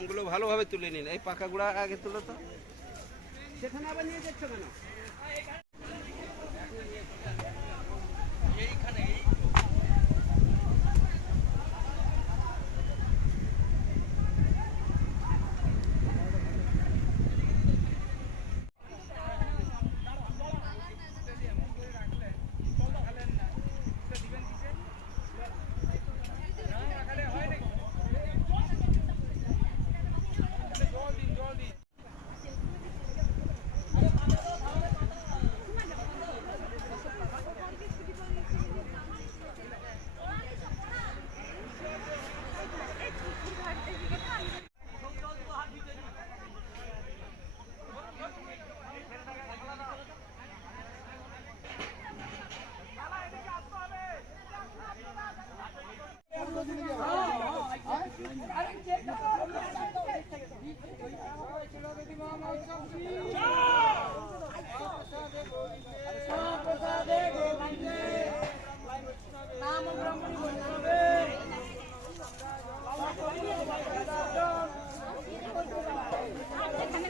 আমগুলো ভালোভাবে তুলে নিন। এই পাকাগুলো আগে তুলে তো। সেখানে আবার নিয়ে যাচ্ছ কেন? কৃষ্ণ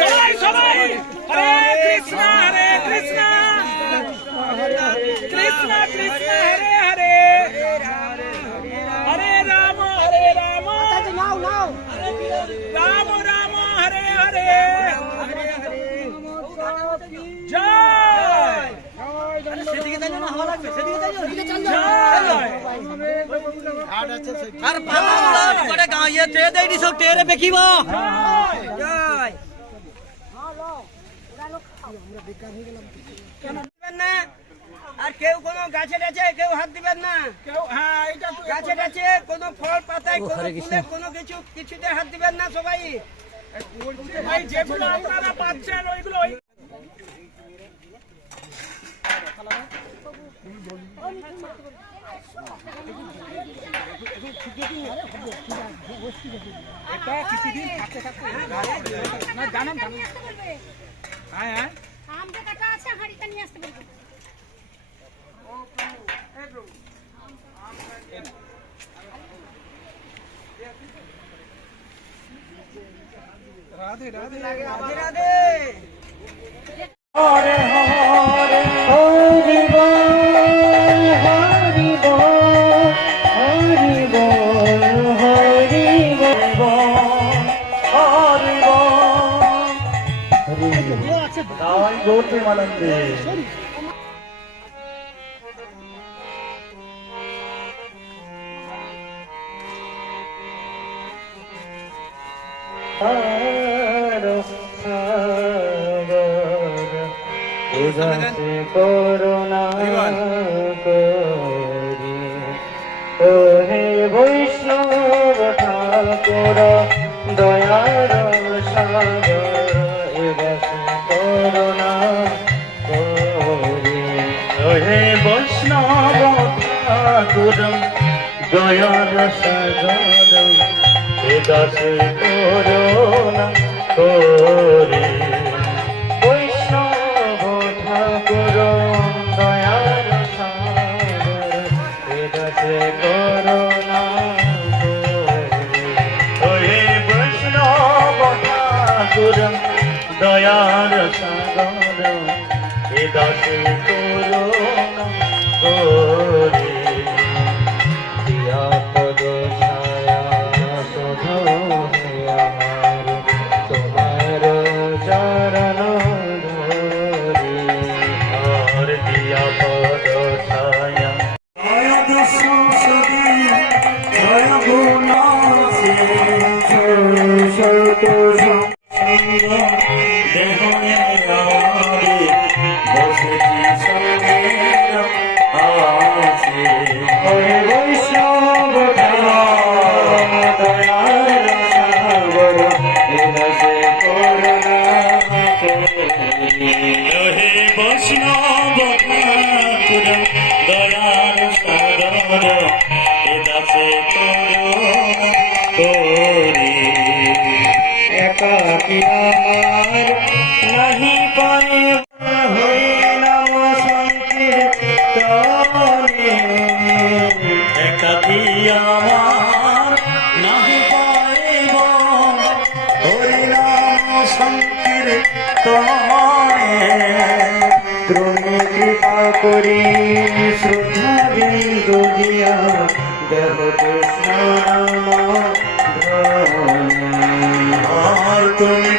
সবাই সবাই হরে কৃষ্ণ হরে কৃষ্ণ কৃষ্ণ কৃষ্ণ হরে আর ভাঙা গোটে গাঁ ইয়ে ট্রে দেই দিছ ট্রে বেকিব। জয়। আর কেউ কোনো গাছে টাছে কেউ হাত দিবেন না? কেউ হ্যাঁ এটা তো গাছে টাছে কোনো ফল পাতায় কোনো কিছু কিছুতে হাত দিবেন না সবাই। যেগুলো আপনারা পাচ্ছেন ওইগুলো ওই এটা কিছুদিন থাকতে থাকতে না জানান জানান হ্যাঁ হ্যাঁ আমটা কাটা আছে হাঁড়িটা নিয়ে আসতে বলব রাধে রাধে রাধে রাধে উদাসে করুণা করি ওহে বৈষ্ণব ঠাকুর দয়ার সাগর। দয়ার সাগর উদাসে বিন্দু দিয়া দেহ কৃষ্ণ নাম আর তুমি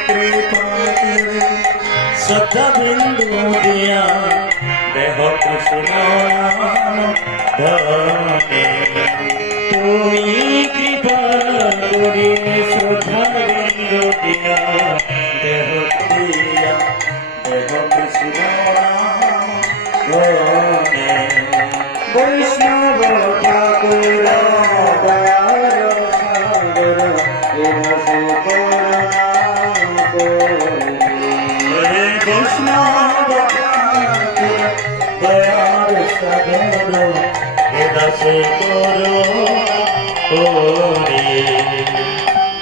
দাসে করুণা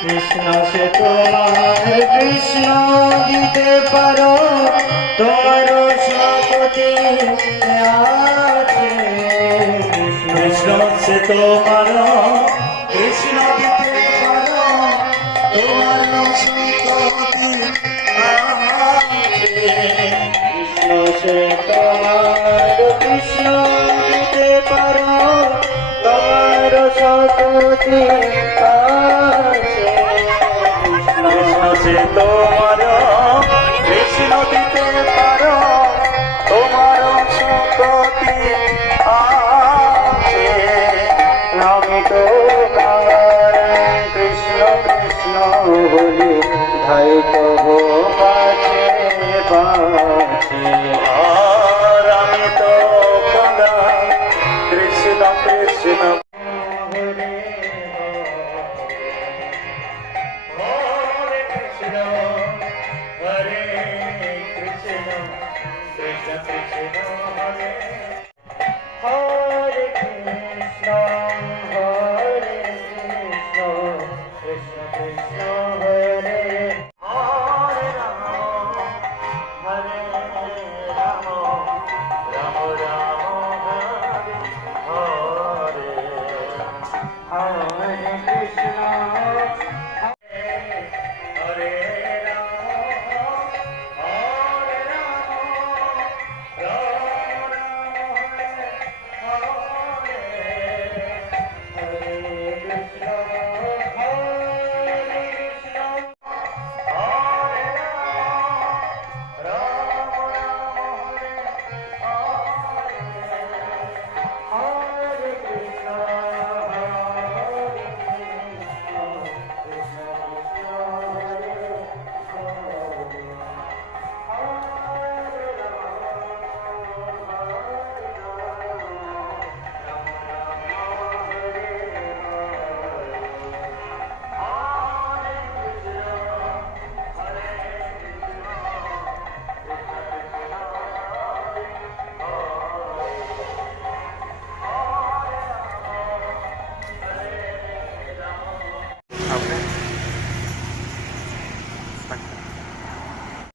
কৃষ্ণ সে তোমার কৃষ্ণ দিতে পারো তোমার আছে কৃষ্ণ সে তোমার কৃষ্ণ দিতে পারো তোমার শপথে কৃষ্ণ নিতে পারো, তোমার সকতি পাশে। কৃষ্ণ সে তোমার কৃষ্ণ দিতে পারো, তোমার সকতি আছে আমি তো কৃষ্ণ কৃষ্ণ বলি ধাই তো পাছে পাছে definitely.